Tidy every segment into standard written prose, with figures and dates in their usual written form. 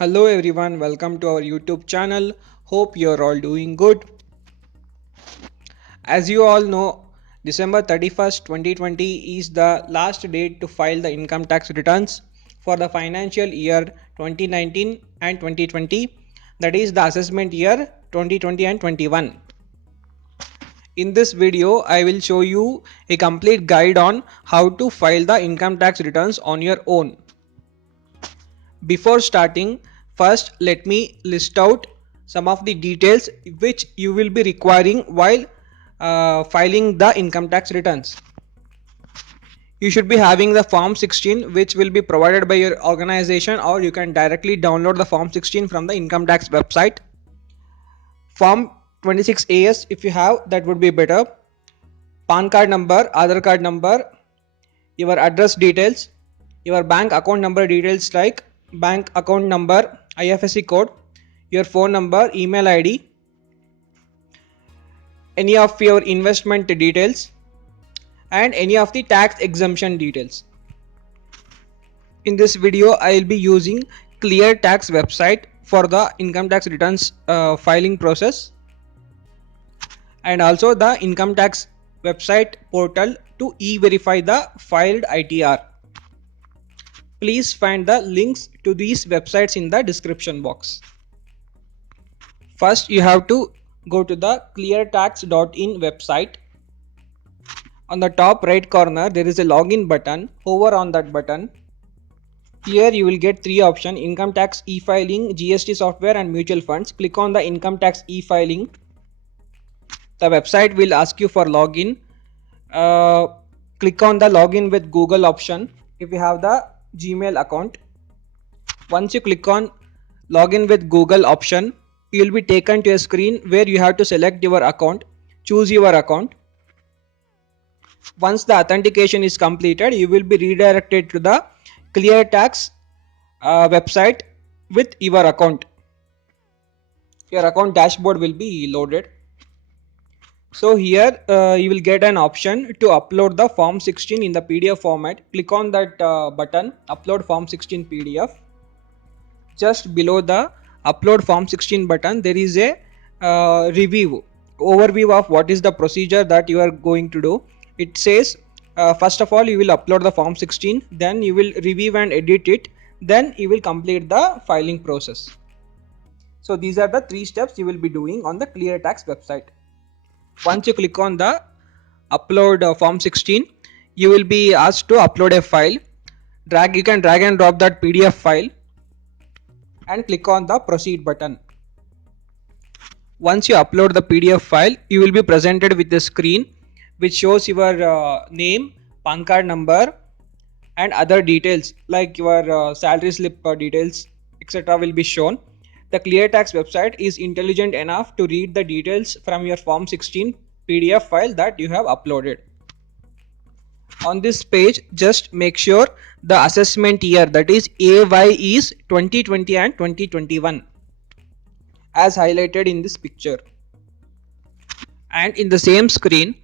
Hello everyone, welcome to our YouTube channel. Hope you're all doing good. As you all know, December 31st, 2020 is the last date to file the income tax returns for the financial year 2019 and 2020, that is the assessment year 2020 and 21. In this video, I will show you a complete guide on how to file the income tax returns on your own. Before starting, first let me list out some of the details which you will be requiring while filing the income tax returns. You should be having the form 16 which will be provided by your organization, or you can directly download the form 16 from the income tax website. Form 26AS if you have, that would be better. PAN card number, Aadhaar card number, your address details, your bank account number details like bank account number, IFSC code, your phone number, email ID, any of your investment details, and any of the tax exemption details. In this video, I will be using Clear Tax website for the income tax returns filing process, and also the income tax website portal to e-verify the filed ITR. Please find the links to these websites in the description box. First, you have to go to the cleartax.in website. On the top right corner, there is a login button. Hover on that button. Here you will get three options: income tax e-filing, GST software, and mutual funds. Click on the income tax e-filing. The website will ask you for login. Click on the login with Google option if you have the Gmail account. Once you click on login with Google option, you will be taken to a screen where you have to select your account, choose your account. Once the authentication is completed, you will be redirected to the Clear Tax website with your account. Your account dashboard will be loaded. So here you will get an option to upload the form 16 in the PDF format. Click on that button, upload form 16 PDF. Just below the upload form 16 button, there is a overview of what is the procedure that you are going to do. It says first of all you will upload the form 16, then you will review and edit it, then you will complete the filing process. So these are the three steps you will be doing on the Clear Tax website. Once you click on the upload form 16, you will be asked to upload a file. You can drag and drop that PDF file and click on the proceed button. Once you upload the PDF file, you will be presented with the screen which shows your name, PAN card number, and other details like your salary slip details, etc. will be shown. The Clear Tax website is intelligent enough to read the details from your Form 16 PDF file that you have uploaded. On this page, just make sure the assessment year, that is AY, is 2020 and 2021 as highlighted in this picture. And in the same screen,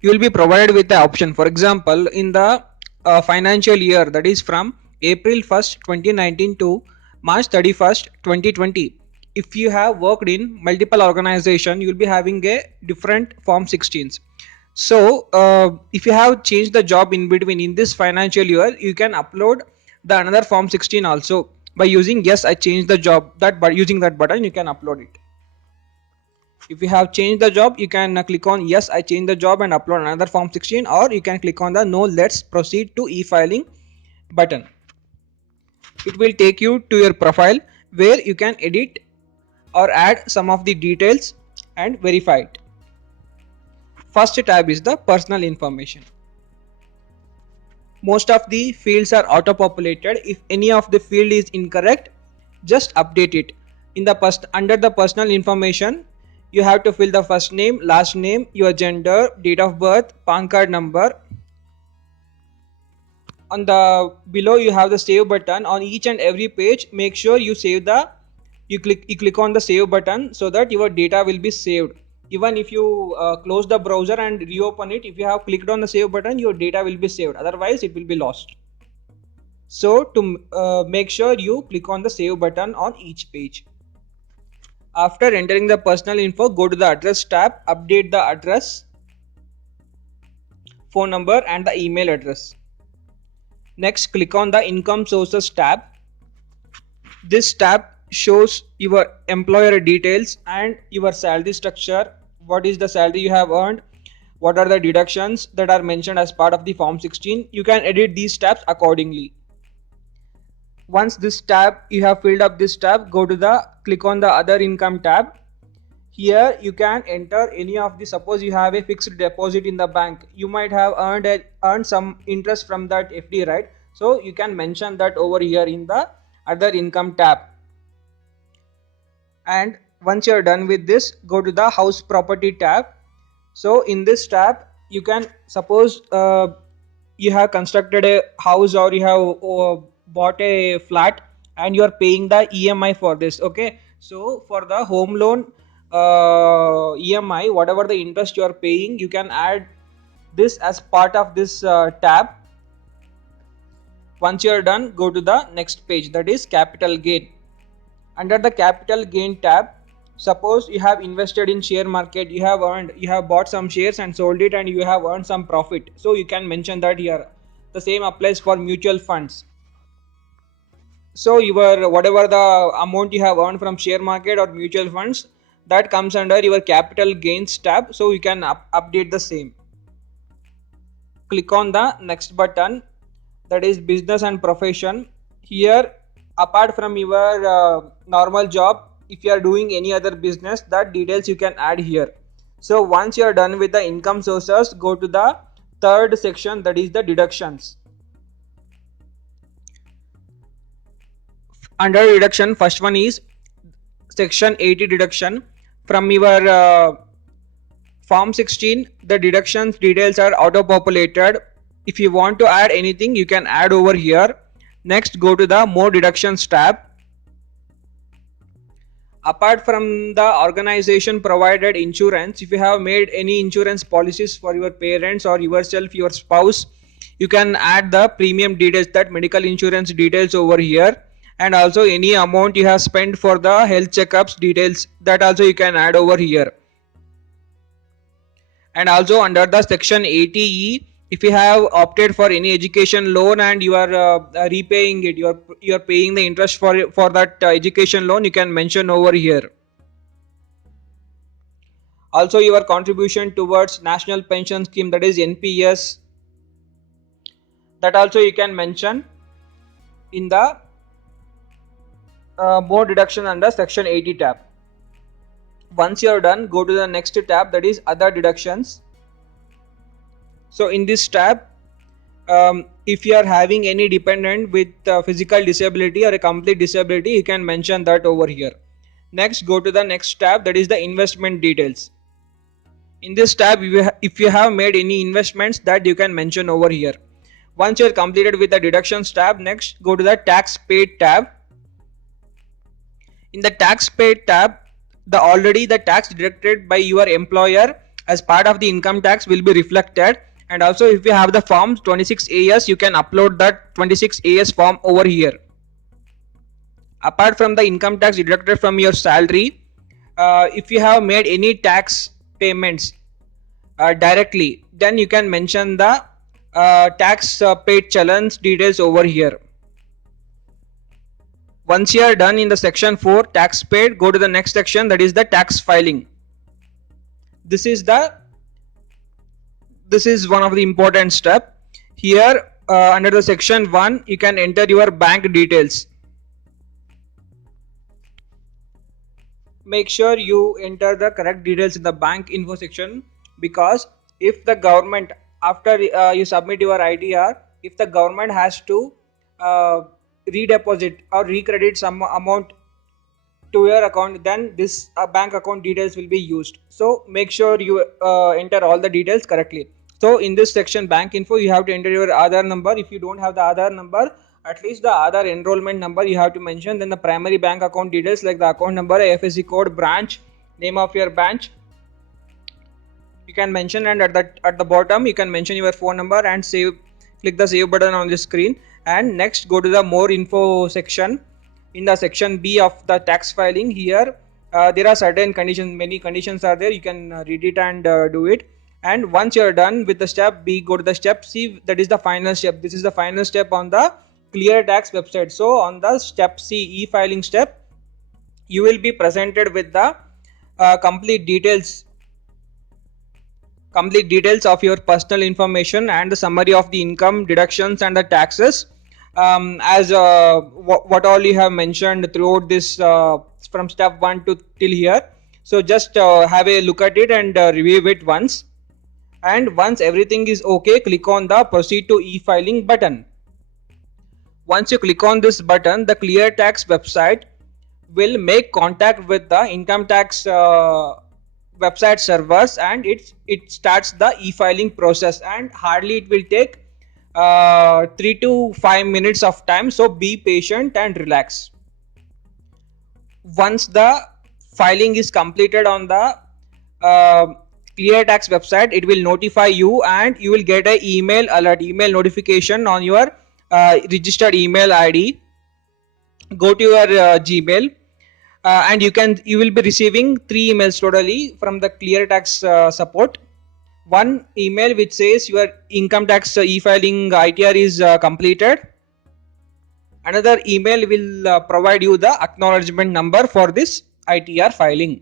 you will be provided with the option. For example, in the financial year, that is from April 1st, 2019 to March 31st, 2020, if you have worked in multiple organizations, you will be having a different Form 16s. So if you have changed the job in between in this financial year, you can upload the another Form 16 also by using yes I changed the job. But using that button you can upload it. If you have changed the job, you can click on yes I changed the job and upload another Form 16, or you can click on the no let's proceed to e-filing button. It will take you to your profile where you can edit or add some of the details and verify it. First tab is the personal information. Most of the fields are auto populated. If any of the field is incorrect, just update it. Under the personal information, you have to fill the first name, last name, your gender, date of birth, PAN card number. On the below you have the save button. On each and every page, make sure you click on the save button so that your data will be saved. Even if you close the browser and reopen it, if you have clicked on the save button, your data will be saved, otherwise it will be lost. So to make sure you click on the save button on each page. After entering the personal info, go to the address tab, update the address, phone number and the email address. Next, click on the income sources tab. This tab shows your employer details and your salary structure. What is the salary you have earned? What are the deductions that are mentioned as part of the form 16? You can edit these tabs accordingly. Once this tab, you have filled up this tab, go to the click on the other income tab. Here you can enter any of the, suppose you have a fixed deposit in the bank, you might have earned some interest from that FD, right? So you can mention that over here in the other income tab. And once you're done with this, go to the house property tab. So in this tab you can, suppose you have constructed a house or you have bought a flat and you are paying the EMI for this. Okay, so for the home loan EMI, whatever the interest you are paying, you can add this as part of this tab. Once you are done, go to the next page, that is capital gain. Under the capital gain tab, suppose you have invested in share market, you have bought some shares and sold it and you have earned some profit, so you can mention that here. The same applies for mutual funds. So your whatever the amount you have earned from share market or mutual funds, that comes under your capital gains tab, so you can update the same. Click on the next button, that is business and profession. Here, apart from your normal job, if you are doing any other business, that details you can add here. So once you are done with the income sources, go to the third section, that is the deductions. Under deduction, first one is section 80 deduction. From your form 16, the deductions details are auto populated. If you want to add anything, you can add over here. Next, go to the more deductions tab. Apart from the organization provided insurance, if you have made any insurance policies for your parents or yourself, your spouse, you can add the premium details, that medical insurance details over here. And also any amount you have spent for the health checkups details, that also you can add over here. And also under the section 80E, if you have opted for any education loan and you are repaying it, you are paying the interest for that education loan, you can mention over here. Also your contribution towards national pension scheme, that is NPS, that also you can mention in the more deduction under section 80 tab. Once you are done, go to the next tab, that is other deductions. So in this tab, if you are having any dependent with physical disability or a complete disability, you can mention that over here. Next, go to the next tab, that is the investment details. In this tab, if you have made any investments, that you can mention over here. Once you are completed with the deductions tab, next go to the tax paid tab. In the tax paid tab, the tax deducted by your employer as part of the income tax will be reflected. And also if you have the form 26AS, you can upload that 26AS form over here. Apart from the income tax deducted from your salary, if you have made any tax payments directly, then you can mention the tax paid challans details over here. Once you are done in the section 4 tax paid, go to the next section, that is the tax filing. This is one of the important step. Here under the section 1, you can enter your bank details. Make sure you enter the correct details in the bank info section, because if the government, after you submit your ITR, if the government has to redeposit or recredit some amount to your account, then this bank account details will be used. So make sure you enter all the details correctly. So in this section bank info, you have to enter your Aadhaar number. If you don't have the Aadhaar number, at least the Aadhaar enrollment number you have to mention. Then the primary bank account details like the account number, IFSC code, branch, name of your branch, you can mention. And at the bottom you can mention your phone number and click the save button on the screen. And next go to the more info section. In the section B of the tax filing, here there are certain conditions, many conditions are there. You can read it and do it. And once you are done with the step B, go to the step C. That is the final step. This is the final step on the ClearTax website. So on the step C, e-filing step, you will be presented with the complete details of your personal information and the summary of the income, deductions and the taxes, as what all you have mentioned throughout this from step 1 to till here. So just have a look at it and review it once. And once everything is okay, click on the proceed to e-filing button. Once you click on this button, the ClearTax website will make contact with the income tax website servers, and it starts the e-filing process, and hardly it will take 3 to 5 minutes of time. So be patient and relax. Once the filing is completed on the ClearTax website, it will notify you and you will get a email alert, email notification on your registered email ID. Go to your Gmail, and you will be receiving 3 emails totally from the ClearTax support. One email which says your income tax e-filing ITR is completed. Another email will provide you the acknowledgement number for this ITR filing.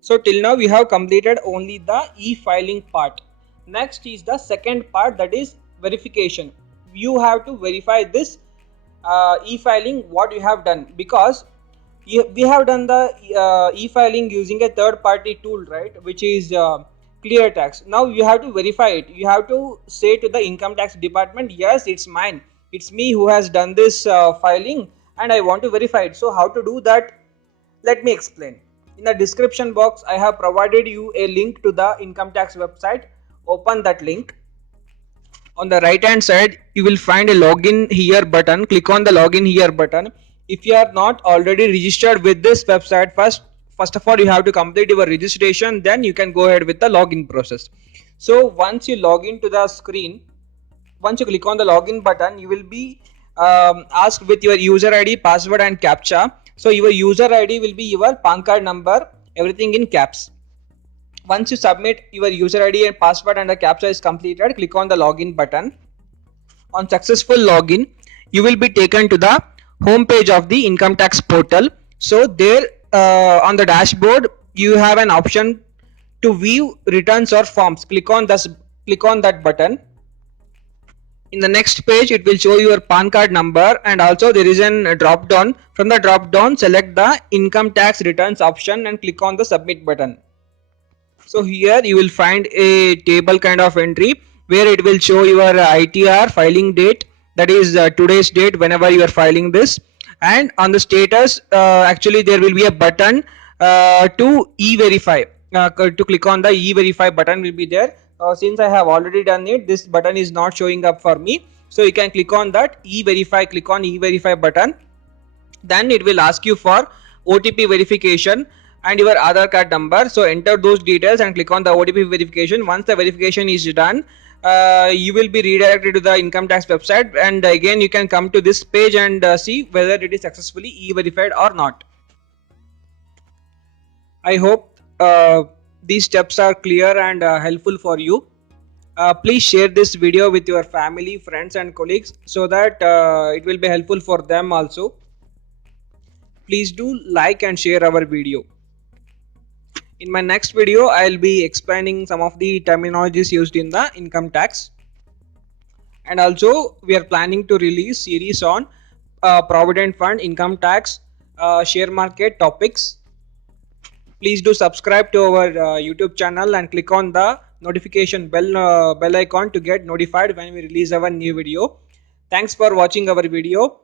So till now we have completed only the e-filing part. Next is the second part, that is verification. You have to verify this e-filing what you have done, because we have done the e-filing using a third party tool, right, which is ClearTax. Now you have to verify it. You have to say to the income tax department, yes, it's mine, it's me who has done this filing and I want to verify it. So how to do that? Let me explain. In the description box I have provided you a link to the income tax website. Open that link. On the right hand side you will find a login here button. Click on the login here button. If you are not already registered with this website, first of all you have to complete your registration, then you can go ahead with the login process. So once you log into the screen, once you click on the login button, you will be asked with your user ID, password and captcha. So your user ID will be your PAN card number, everything in caps. Once you submit your user ID and password and the captcha is completed, click on the login button. On successful login, you will be taken to the home page of the income tax portal. So there on the dashboard you have an option to view returns or forms. Click on that button. In the next page it will show your PAN card number, and also there is a drop down. From the drop down, select the income tax returns option and click on the submit button. So here you will find a table kind of entry where it will show your ITR filing date, that is today's date whenever you are filing this, and on the status actually there will be a button to e-verify. To click on the e-verify button will be there. Since I have already done it, this button is not showing up for me, so you can click on that e-verify. Click on e-verify button, then it will ask you for OTP verification and your Aadhaar card number. So enter those details and click on the OTP verification. Once the verification is done, you will be redirected to the income tax website, and again you can come to this page and see whether it is successfully e-verified or not. I hope these steps are clear and helpful for you. Please share this video with your family, friends and colleagues so that it will be helpful for them also. Please do like and share our video. In my next video, I'll be explaining some of the terminologies used in the income tax. And also we are planning to release series on provident fund, income tax, share market topics. Please do subscribe to our YouTube channel and click on the notification bell icon to get notified when we release our new video. Thanks for watching our video.